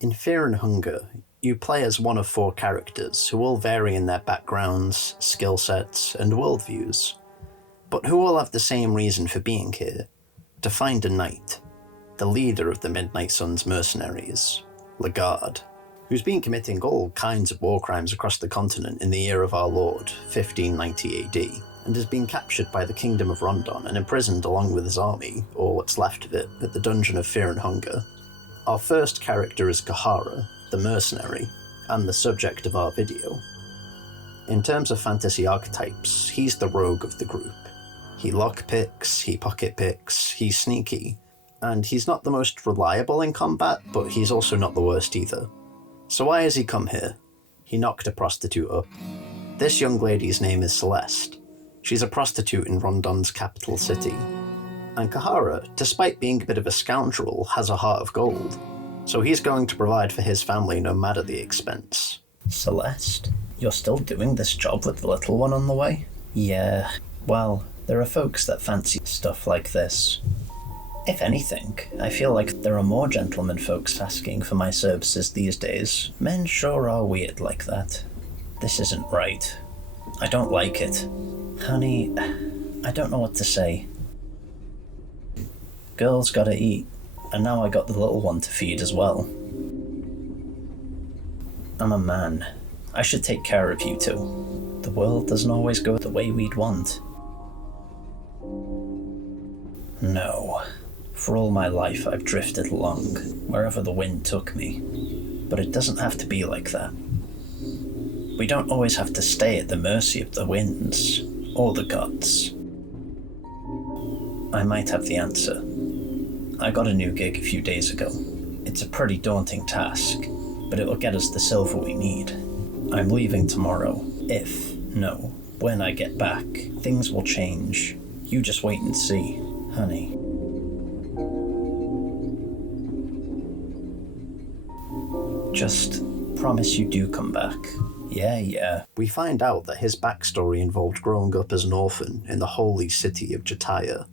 In Fear and Hunger, you play as one of 4 characters who all vary in their backgrounds, skill sets, and worldviews, but who all have the same reason for being here: to find a knight, the leader of the Midnight Sun's mercenaries, Lagarde, who's been committing all kinds of war crimes across the continent in the year of our Lord, 1590 AD, and has been captured by the Kingdom of Rondon and imprisoned along with his army, or what's left of it, at the Dungeon of Fear and Hunger. Our first character is Cahara, the mercenary, and the subject of our video. In terms of fantasy archetypes, he's the rogue of the group. He lockpicks, he pocketpicks, he's sneaky, and he's not the most reliable in combat, but he's also not the worst either. So why has he come here? He knocked a prostitute up. This young lady's name is Celeste. She's a prostitute in Rondon's capital city. And Cahara, despite being a bit of a scoundrel, has a heart of gold. So he's going to provide for his family no matter the expense. Celeste, you're still doing this job with the little one on the way? Yeah, well, there are folks that fancy stuff like this. If anything, I feel like there are more gentlemen folks asking for my services these days. Men sure are weird like that. This isn't right. I don't like it. Honey, I don't know what to say. Girls gotta eat, and now I got the little one to feed as well. I'm a man. I should take care of you two. The world doesn't always go the way we'd want. No. For all my life I've drifted along, wherever the wind took me. But it doesn't have to be like that. We don't always have to stay at the mercy of the winds, or the gods. I might have the answer. I got a new gig a few days ago. It's a pretty daunting task, but it will get us the silver we need. I'm leaving tomorrow. When I get back, things will change. You just wait and see, honey. Just promise you do come back. Yeah. We find out that his backstory involved growing up as an orphan in the holy city of Jataya,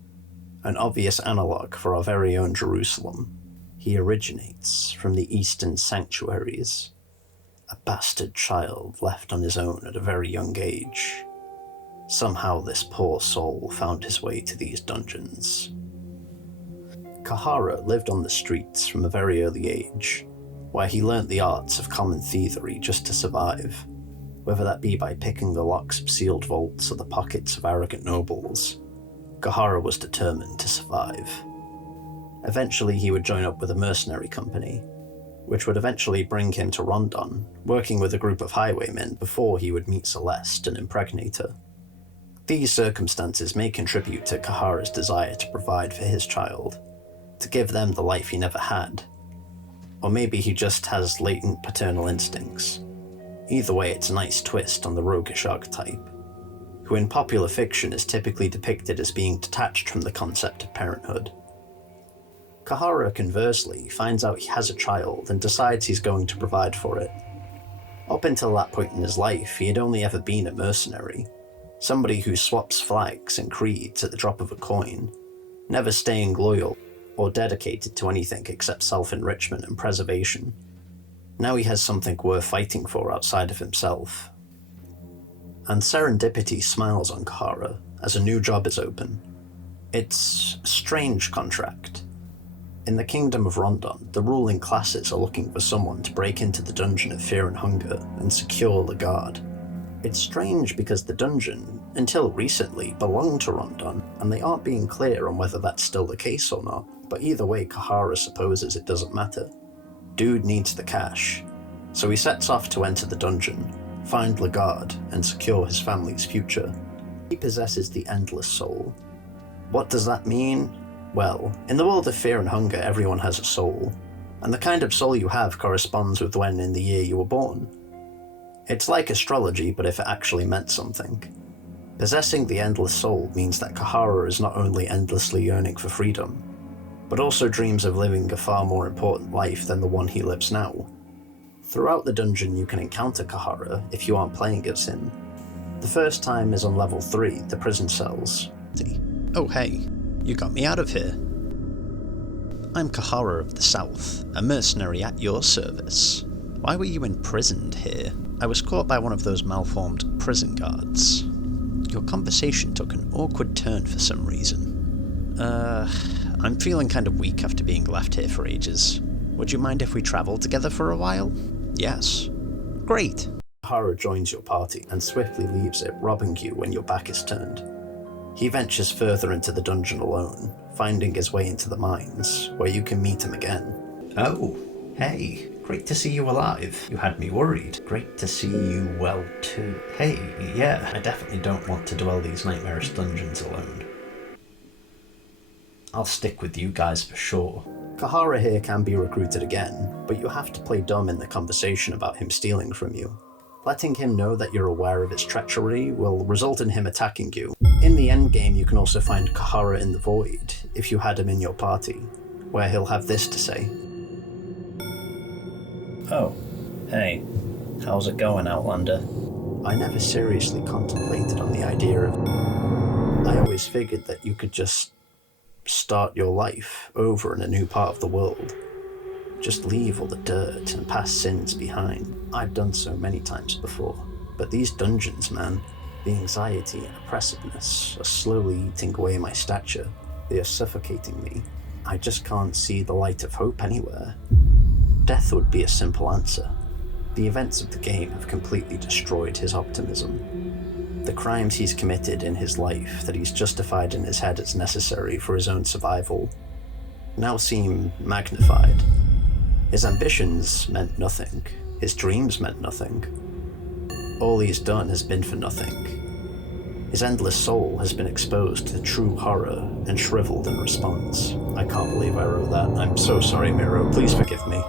an obvious analogue for our very own Jerusalem. He originates from the Eastern sanctuaries, a bastard child left on his own at a very young age. Somehow this poor soul found his way to these dungeons. Cahara lived on the streets from a very early age, where he learnt the arts of common thievery just to survive, whether that be by picking the locks of sealed vaults or the pockets of arrogant nobles. Cahara was determined to survive. Eventually he would join up with a mercenary company, which would eventually bring him to Rondon, working with a group of highwaymen before he would meet Celeste and impregnate her. These circumstances may contribute to Cahara's desire to provide for his child, to give them the life he never had. Or maybe he just has latent paternal instincts. Either way, it's a nice twist on the roguish archetype, who in popular fiction is typically depicted as being detached from the concept of parenthood. Cahara, conversely, finds out he has a child and decides he's going to provide for it. Up until that point in his life, he had only ever been a mercenary, somebody who swaps flags and creeds at the drop of a coin, never staying loyal or dedicated to anything except self-enrichment and preservation. Now he has something worth fighting for outside of himself. And serendipity smiles on Cahara as a new job is open. It's a strange contract. In the Kingdom of Rondon, the ruling classes are looking for someone to break into the Dungeon of Fear and Hunger and secure Lagarde. It's strange because the dungeon, until recently, belonged to Rondon, and they aren't being clear on whether that's still the case or not, but either way Cahara supposes it doesn't matter. Dude needs the cash, so he sets off to enter the dungeon, find Lagarde, and secure his family's future. He possesses the Endless Soul. What does that mean? Well, in the world of Fear and Hunger, everyone has a soul, and the kind of soul you have corresponds with when in the year you were born. It's like astrology, but if it actually meant something. Possessing the Endless Soul means that Cahara is not only endlessly yearning for freedom, but also dreams of living a far more important life than the one he lives now. Throughout the dungeon you can encounter Cahara if you aren't playing as him. The first time is on level 3, the prison cells. Oh hey, you got me out of here. I'm Cahara of the South, a mercenary at your service. Why were you imprisoned here? I was caught by one of those malformed prison guards. Your conversation took an awkward turn for some reason. I'm feeling kind of weak after being left here for ages. Would you mind if we travel together for a while? Yes. Great. Cahara joins your party and swiftly leaves it, robbing you when your back is turned. He ventures further into the dungeon alone, finding his way into the mines, where you can meet him again. Oh, hey, great to see you alive. You had me worried. Great to see you well too. Hey, yeah, I definitely don't want to dwell these nightmarish dungeons alone. I'll stick with you guys for sure. Cahara here can be recruited again, but you have to play dumb in the conversation about him stealing from you. Letting him know that you're aware of his treachery will result in him attacking you. In the endgame, you can also find Cahara in the Void, if you had him in your party, where he'll have this to say. Oh, hey, how's it going, Outlander? I never seriously contemplated on the idea of... I always figured that you could just start your life over in a new part of the world. Just leave all the dirt and past sins behind. I've done so many times before, but these dungeons, man, the anxiety and oppressiveness are slowly eating away my stature. They are suffocating me. I just can't see the light of hope anywhere. Death would be a simple answer. The events of the game have completely destroyed his optimism. The crimes he's committed in his life that he's justified in his head as necessary for his own survival now seem magnified. His ambitions meant nothing. His dreams meant nothing. All he's done has been for nothing. His endless soul has been exposed to the true horror and shriveled in response. I can't believe I wrote that. I'm so sorry, Miro. Please forgive me.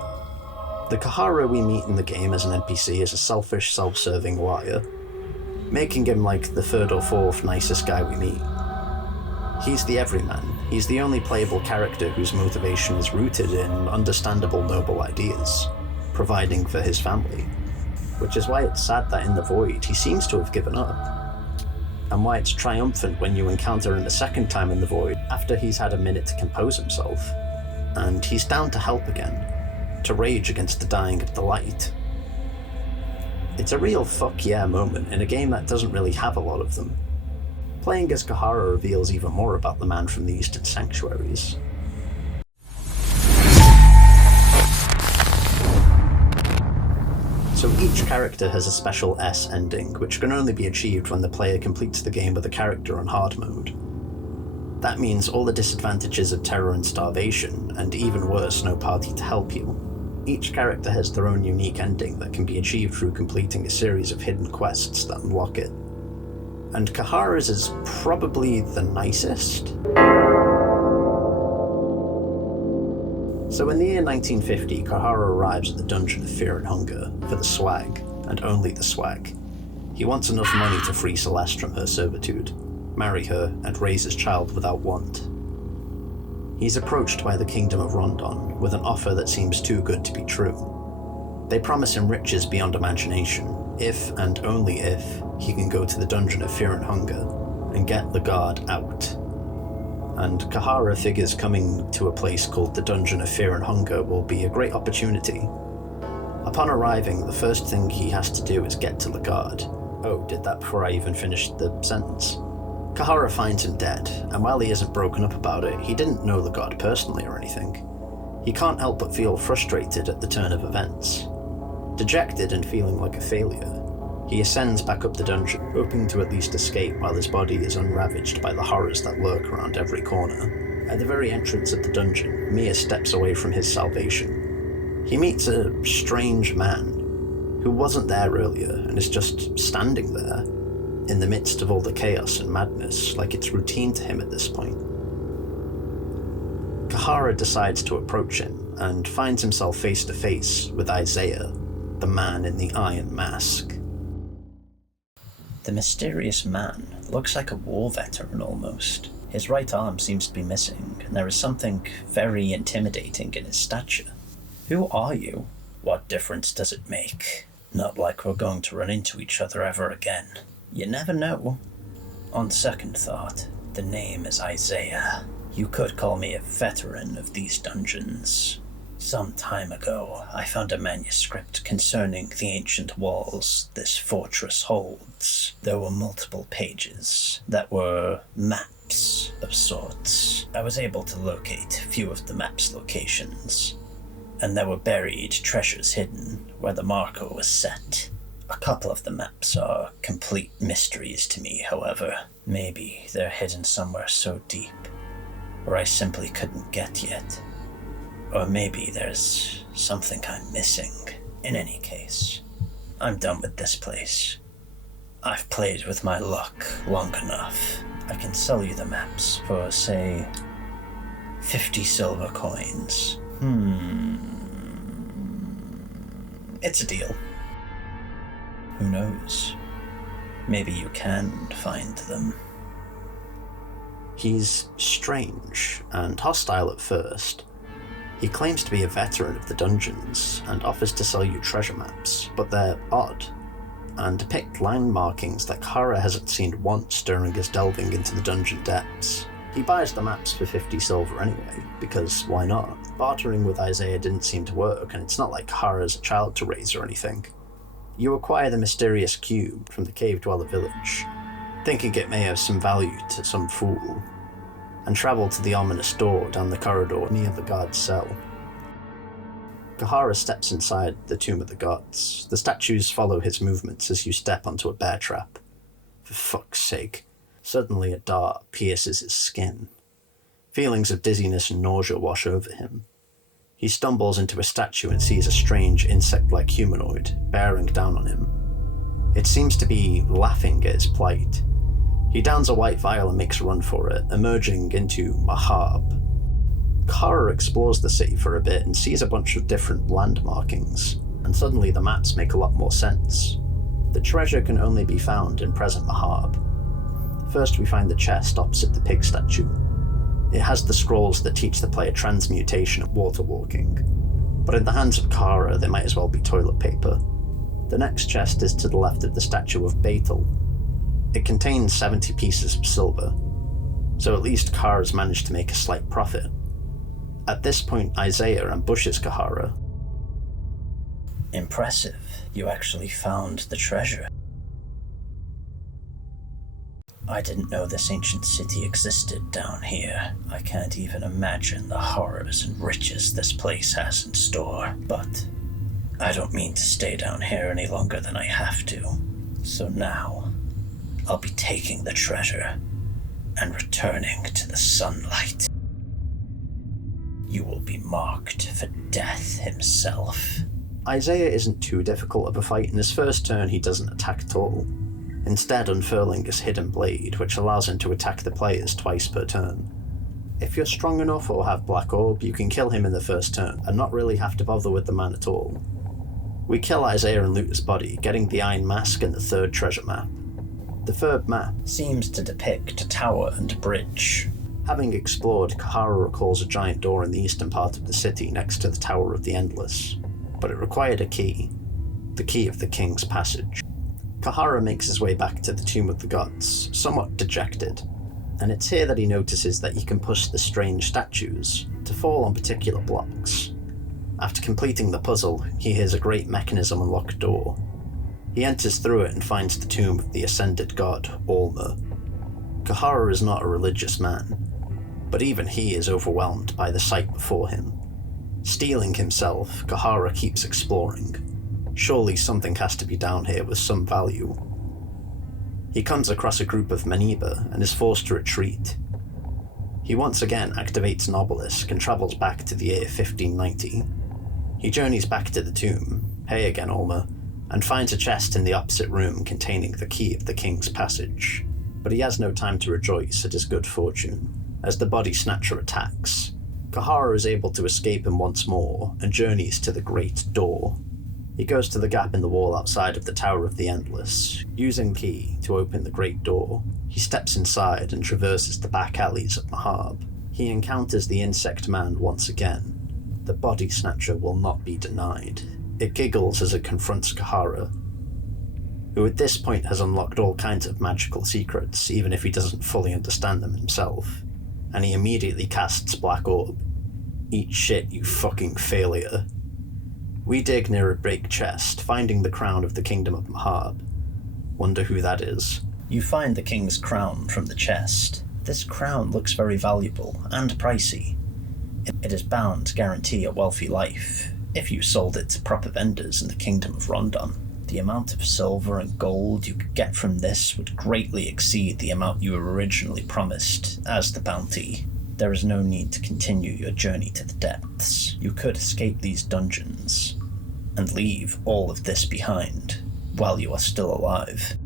The Cahara we meet in the game as an NPC is a selfish, self-serving liar, making him like the third or fourth nicest guy we meet. He's the everyman. He's the only playable character whose motivation is rooted in understandable, noble ideas, providing for his family. Which is why it's sad that in the Void he seems to have given up. And why it's triumphant when you encounter him a second time in the Void after he's had a minute to compose himself. And he's down to help again, to rage against the dying of the light. It's a real fuck yeah moment in a game that doesn't really have a lot of them. Playing as Cahara reveals even more about the man from the Eastern Sanctuaries. So each character has a special S ending, which can only be achieved when the player completes the game with a character on hard mode. That means all the disadvantages of terror and starvation, and even worse, no party to help you. Each character has their own unique ending that can be achieved through completing a series of hidden quests that unlock it. And Cahara's is probably the nicest. So in the year 1950, Cahara arrives at the Dungeon of Fear and Hunger for the swag, and only the swag. He wants enough money to free Celeste from her servitude, marry her, and raise his child without want. He's approached by the Kingdom of Rondon with an offer that seems too good to be true. They promise him riches beyond imagination, if and only if he can go to the Dungeon of Fear and Hunger and get the guard out. And Cahara figures coming to a place called the Dungeon of Fear and Hunger will be a great opportunity. Upon arriving, the first thing he has to do is get to the guard. Oh, did that before I even finished the sentence. Cahara finds him dead, and while he isn't broken up about it, he didn't know the god personally or anything. He can't help but feel frustrated at the turn of events. Dejected and feeling like a failure, he ascends back up the dungeon, hoping to at least escape while his body is unravaged by the horrors that lurk around every corner. At the very entrance of the dungeon, Mia steps away from his salvation. He meets a strange man who wasn't there earlier and is just standing there, in the midst of all the chaos and madness, like it's routine to him at this point. Cahara decides to approach him and finds himself face to face with Isaiah, the man in the iron mask. The mysterious man looks like a war veteran almost. His right arm seems to be missing, and there is something very intimidating in his stature. Who are you? What difference does it make? Not like we're going to run into each other ever again. You never know. On second thought, the name is Isaiah. You could call me a veteran of these dungeons. Some time ago, I found a manuscript concerning the ancient walls this fortress holds. There were multiple pages that were maps of sorts. I was able to locate a few of the map's locations, and there were buried treasures hidden where the marker was set. A couple of the maps are complete mysteries to me, however. Maybe they're hidden somewhere so deep, where I simply couldn't get yet. Or maybe there's something I'm missing. In any case, I'm done with this place. I've played with my luck long enough. I can sell you the maps for, say, 50 silver coins. It's a deal. Who knows? Maybe you can find them. He's strange and hostile at first. He claims to be a veteran of the dungeons and offers to sell you treasure maps, but they're odd and depict line markings that Cahara hasn't seen once during his delving into the dungeon depths. He buys the maps for 50 silver anyway, because why not? Bartering with Isaiah didn't seem to work, and it's not like Cahara's a child to raise or anything. You acquire the mysterious cube from the Cave Dweller village, thinking it may have some value to some fool, and travel to the ominous door down the corridor near the guard's cell. Cahara steps inside the Tomb of the Gods. The statues follow his movements as you step onto a bear trap. For fuck's sake. Suddenly a dart pierces his skin. Feelings of dizziness and nausea wash over him. He stumbles into a statue and sees a strange insect-like humanoid bearing down on him. It seems to be laughing at his plight. He downs a white vial and makes a run for it, emerging into Mahabre. Cahara explores the city for a bit and sees a bunch of different land markings, and suddenly the maps make a lot more sense. The treasure can only be found in present Mahabre. First we find the chest opposite the pig statue. It has the scrolls that teach the player transmutation and water walking, but in the hands of Cahara they might as well be toilet paper. The next chest is to the left of the statue of Betel. It contains 70 pieces of silver, so at least Cahara's managed to make a slight profit. At this point, Isaiah ambushes Cahara. Impressive. You actually found the treasure. I didn't know this ancient city existed down here. I can't even imagine the horrors and riches this place has in store. But I don't mean to stay down here any longer than I have to. So now, I'll be taking the treasure and returning to the sunlight. You will be marked for death himself. Isaiah isn't too difficult of a fight. In his first turn he doesn't attack at all, instead unfurling his hidden blade, which allows him to attack the players twice per turn. If you're strong enough or have Black Orb, you can kill him in the first turn, and not really have to bother with the man at all. We kill Isaiah and loot his body, getting the Iron Mask and the third treasure map. The third map seems to depict a tower and bridge. Having explored, Cahara recalls a giant door in the eastern part of the city next to the Tower of the Endless, but it required a key, the key of the King's Passage. Cahara makes his way back to the Tomb of the Gods, somewhat dejected, and it's here that he notices that he can push the strange statues to fall on particular blocks. After completing the puzzle, he hears a great mechanism unlock a door. He enters through it and finds the tomb of the ascended god, Alma. Cahara is not a religious man, but even he is overwhelmed by the sight before him. Steeling himself, Cahara keeps exploring. Surely something has to be down here with some value. He comes across a group of Maniba and is forced to retreat. He once again activates an obelisk and travels back to the year 1590. He journeys back to the tomb, hey again Alma, and finds a chest in the opposite room containing the key of the King's Passage. But he has no time to rejoice at his good fortune. As the body snatcher attacks, Cahara is able to escape him once more and journeys to the Great Door. He goes to the gap in the wall outside of the Tower of the Endless. Using the key to open the Great Door, he steps inside and traverses the back alleys of Mahabre. He encounters the Insect Man once again. The body snatcher will not be denied. It giggles as it confronts Cahara, who at this point has unlocked all kinds of magical secrets, even if he doesn't fully understand them himself. and he immediately casts Black Orb. Eat shit, you fucking failure. We dig near a big chest, finding the crown of the Kingdom of Mahabre. Wonder who that is. You find the king's crown from the chest. This crown looks very valuable and pricey. It is bound to guarantee a wealthy life if you sold it to proper vendors in the Kingdom of Rondon. The amount of silver and gold you could get from this would greatly exceed the amount you were originally promised as the bounty. There is no need to continue your journey to the depths. You could escape these dungeons and leave all of this behind while you are still alive.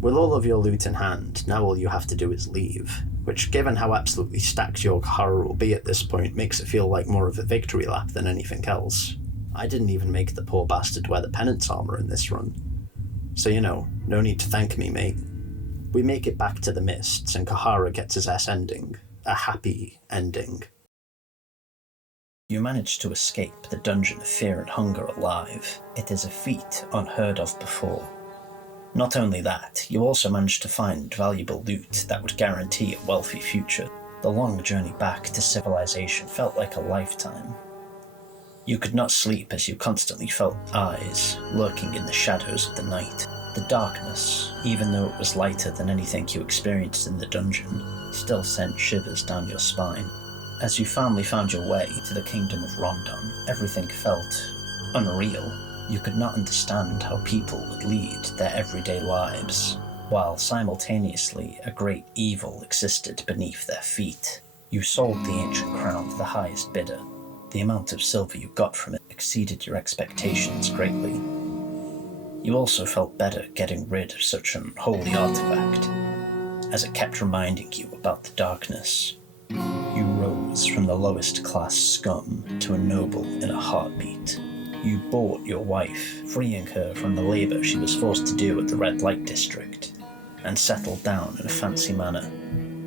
With all of your loot in hand, now all you have to do is leave, which, given how absolutely stacked your Cahara will be at this point, makes it feel like more of a victory lap than anything else. I didn't even make the poor bastard wear the penance armor in this run. So no need to thank me, mate. We make it back to the Mists, and Cahara gets his S ending. A happy ending. You manage to escape the dungeon of Fear and Hunger alive. It is a feat unheard of before. Not only that, you also managed to find valuable loot that would guarantee a wealthy future. The long journey back to civilization felt like a lifetime. You could not sleep as you constantly felt eyes lurking in the shadows of the night. The darkness, even though it was lighter than anything you experienced in the dungeon, still sent shivers down your spine. As you finally found your way to the Kingdom of Rondon, everything felt unreal. You could not understand how people would lead their everyday lives, while simultaneously a great evil existed beneath their feet. You sold the ancient crown to the highest bidder. The amount of silver you got from it exceeded your expectations greatly. You also felt better getting rid of such an unholy artifact, as it kept reminding you about the darkness. You rose from the lowest class scum to a noble in a heartbeat. You bought your wife, freeing her from the labour she was forced to do at the Red Light District, and settled down in a fancy manor.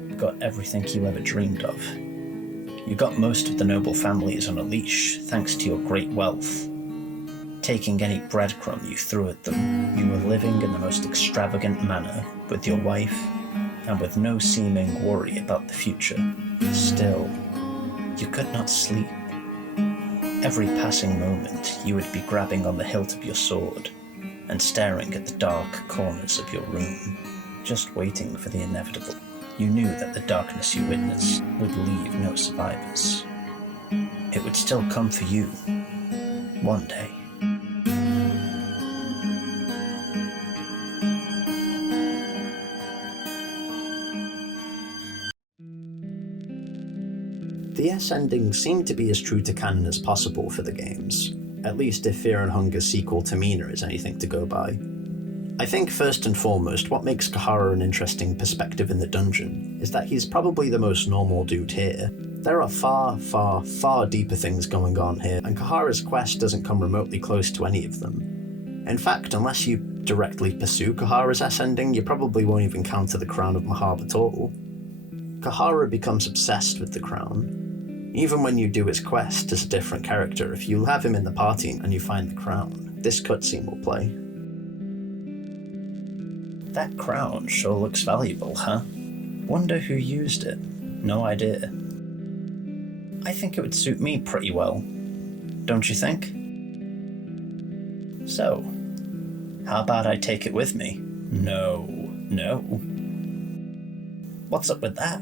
You got everything you ever dreamed of. You got most of the noble families on a leash, thanks to your great wealth. Taking any breadcrumb you threw at them, you were living in the most extravagant manner with your wife, and with no seeming worry about the future. Still, you could not sleep. Every passing moment, you would be grabbing on the hilt of your sword and staring at the dark corners of your room, just waiting for the inevitable. You knew that the darkness you witnessed would leave no survivors. It would still come for you, one day. The S endings seem to be as true to canon as possible for the games, at least if Fear and Hunger's sequel Termina is anything to go by. I think first and foremost what makes Cahara an interesting perspective in the dungeon is that he's probably the most normal dude here. There are far, far, far deeper things going on here, and Cahara's quest doesn't come remotely close to any of them. In fact, unless you directly pursue Cahara's S ending, you probably won't even encounter the Crown of Mahabre at all. Cahara becomes obsessed with the crown. Even when you do his quest as a different character, if you have him in the party and you find the crown, this cutscene will play. That crown sure looks valuable, huh? Wonder who used it. No idea. I think it would suit me pretty well. Don't you think? So, how about I take it with me? No. What's up with that?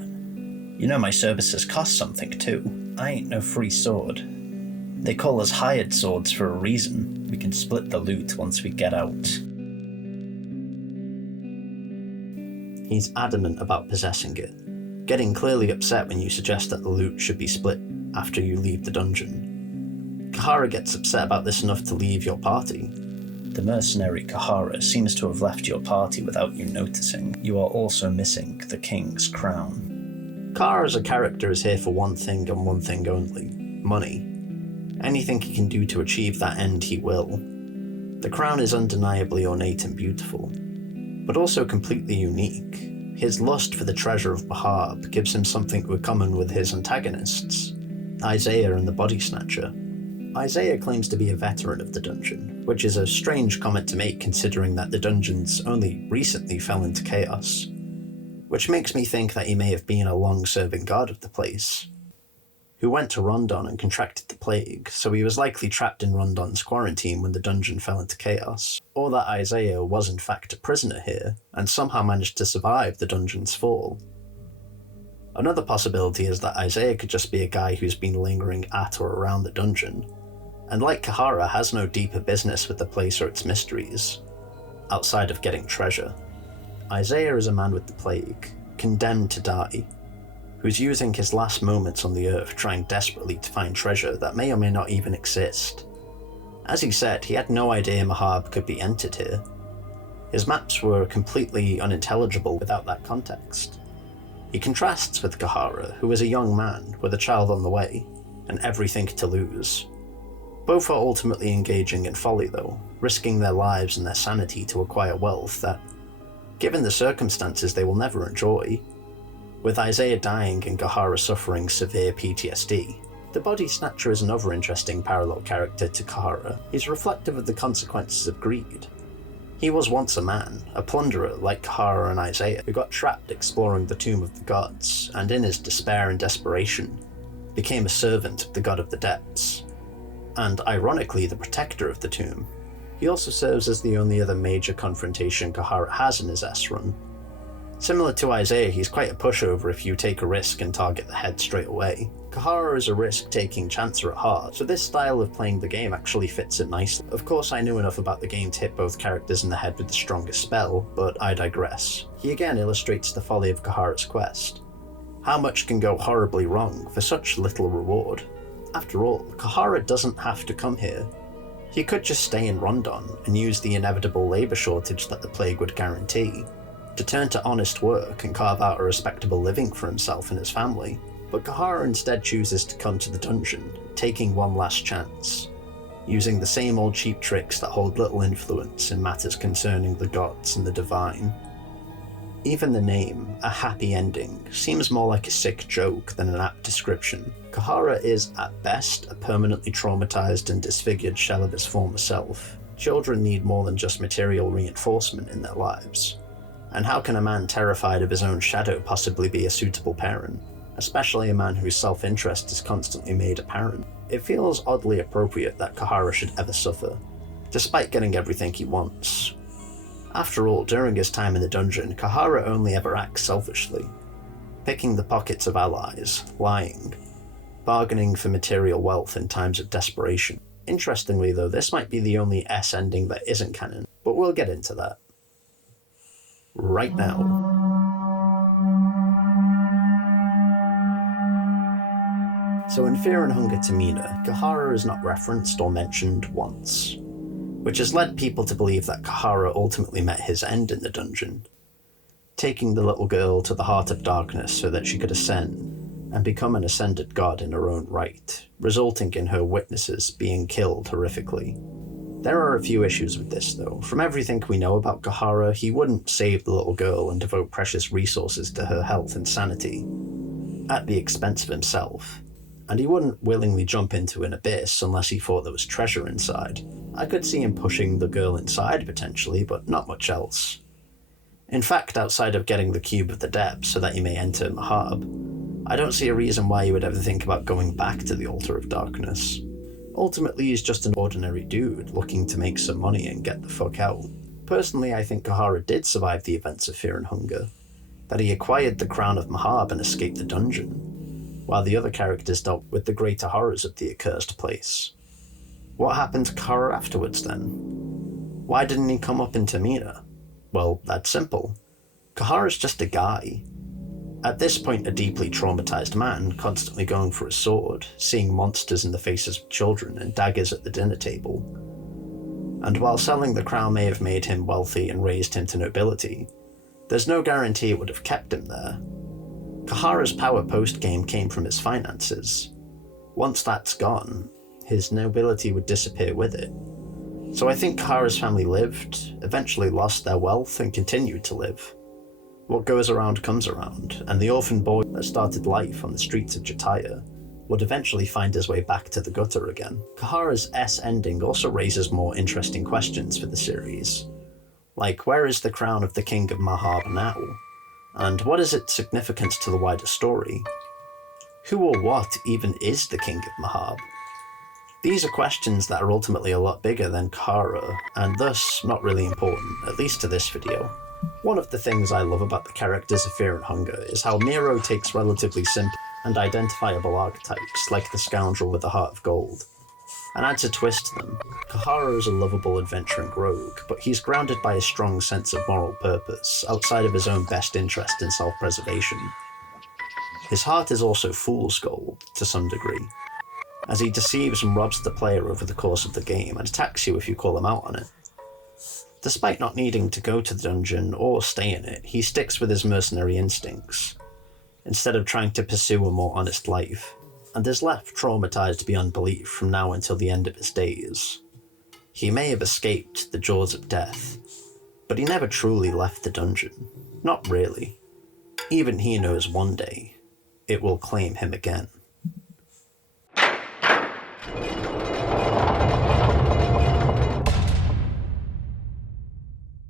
You know my services cost something too. I ain't no free sword. They call us hired swords for a reason. We can split the loot once we get out. He's adamant about possessing it, getting clearly upset when you suggest that the loot should be split after you leave the dungeon. Cahara gets upset about this enough to leave your party. The mercenary Cahara seems to have left your party without you noticing. You are also missing the king's crown. Cahara as a character is here for one thing and one thing only: money. Anything he can do to achieve that end, he will. The crown is undeniably ornate and beautiful, but also completely unique. His lust for the treasure of Mahabre gives him something in common with his antagonists, Isaiah and the Body Snatcher. Isaiah claims to be a veteran of the dungeon, which is a strange comment to make considering that the dungeons only recently fell into chaos. which makes me think that he may have been a long-serving guard of the place, who went to Rondon and contracted the plague, so he was likely trapped in Rondon's quarantine when the dungeon fell into chaos, or that Isaiah was in fact a prisoner here, and somehow managed to survive the dungeon's fall. Another possibility is that Isaiah could just be a guy who's been lingering at or around the dungeon, and like Cahara has no deeper business with the place or its mysteries, outside of getting treasure. Isaiah is a man with the plague, condemned to die, who's using his last moments on the earth trying desperately to find treasure that may or may not even exist. As he said, he had no idea Mahabre could be entered here. His maps were completely unintelligible without that context. He contrasts with Cahara, who is a young man with a child on the way, and everything to lose. Both are ultimately engaging in folly though, risking their lives and their sanity to acquire wealth that, given the circumstances, they will never enjoy. With Isaiah dying and Cahara suffering severe PTSD. The Body Snatcher is another interesting parallel character to Cahara. He's reflective of the consequences of greed. He was once a man, a plunderer like Cahara and Isaiah, who got trapped exploring the Tomb of the Gods, and in his despair and desperation, became a servant of the God of the Depths, and ironically the protector of the tomb. He also serves as the only other major confrontation Cahara has in his S-run. Similar to Isaiah, he's quite a pushover if you take a risk and target the head straight away. Cahara is a risk-taking chancer at heart, so this style of playing the game actually fits it nicely. Of course, I knew enough about the game to hit both characters in the head with the strongest spell, but I digress. He again illustrates the folly of Cahara's quest. How much can go horribly wrong for such little reward? After all, Cahara doesn't have to come here. He could just stay in Rondon and use the inevitable labour shortage that the plague would guarantee to turn to honest work and carve out a respectable living for himself and his family. But Cahara instead chooses to come to the dungeon, taking one last chance, using the same old cheap tricks that hold little influence in matters concerning the gods and the divine. Even the name, A Happy Ending, seems more like a sick joke than an apt description. Cahara is, at best, a permanently traumatized and disfigured shell of his former self. Children need more than just material reinforcement in their lives. And how can a man terrified of his own shadow possibly be a suitable parent? Especially a man whose self-interest is constantly made apparent. It feels oddly appropriate that Cahara should ever suffer, despite getting everything he wants. After all, during his time in the dungeon, Cahara only ever acts selfishly, picking the pockets of allies, lying, bargaining for material wealth in times of desperation. Interestingly though, this might be the only S ending that isn't canon, but we'll get into that right now. So in Fear and Hunger Termina, Cahara is not referenced or mentioned once, which has led people to believe that Cahara ultimately met his end in the dungeon, taking the little girl to the heart of darkness so that she could ascend and become an ascended god in her own right, resulting in her witnesses being killed horrifically. There are a few issues with this though. From everything we know about Cahara, he wouldn't save the little girl and devote precious resources to her health and sanity at the expense of himself. And he wouldn't willingly jump into an abyss unless he thought there was treasure inside. I could see him pushing the girl inside potentially, but not much else. In fact, outside of getting the Cube of the Depths so that he may enter Mahabre, I don't see a reason why he would ever think about going back to the Altar of Darkness. Ultimately, he's just an ordinary dude looking to make some money and get the fuck out. Personally, I think Cahara did survive the events of Fear and Hunger, that he acquired the crown of Mahabre and escaped the dungeon, while the other characters dealt with the greater horrors of the accursed place. What happened to Cahara afterwards then? Why didn't he come up in Termina? Well, that's simple. Cahara's just a guy. At this point, a deeply traumatized man, constantly going for his sword, seeing monsters in the faces of children and daggers at the dinner table. And while selling the crown may have made him wealthy and raised him to nobility, there's no guarantee it would have kept him there. Cahara's power post-game came from his finances. Once that's gone, his nobility would disappear with it. So I think Cahara's family lived, eventually lost their wealth, and continued to live. What goes around comes around, and the orphan boy that started life on the streets of Jataya would eventually find his way back to the gutter again. Cahara's S ending also raises more interesting questions for the series. Like, where is the crown of the King of Mahabre now? And what is its significance to the wider story? Who or what even is the King of Mahabre? These are questions that are ultimately a lot bigger than Cahara, and thus not really important, at least to this video. One of the things I love about the characters of Fear and Hunger is how Nero takes relatively simple and identifiable archetypes, like the scoundrel with the heart of gold, and adds a twist to them. Cahara is a lovable adventuring rogue, but he's grounded by a strong sense of moral purpose, outside of his own best interest in self-preservation. His heart is also fool's gold, to some degree, as he deceives and robs the player over the course of the game and attacks you if you call him out on it. Despite not needing to go to the dungeon or stay in it, he sticks with his mercenary instincts, instead of trying to pursue a more honest life, and is left traumatized beyond belief from now until the end of his days. He may have escaped the jaws of death, but he never truly left the dungeon. Not really. Even he knows one day it will claim him again.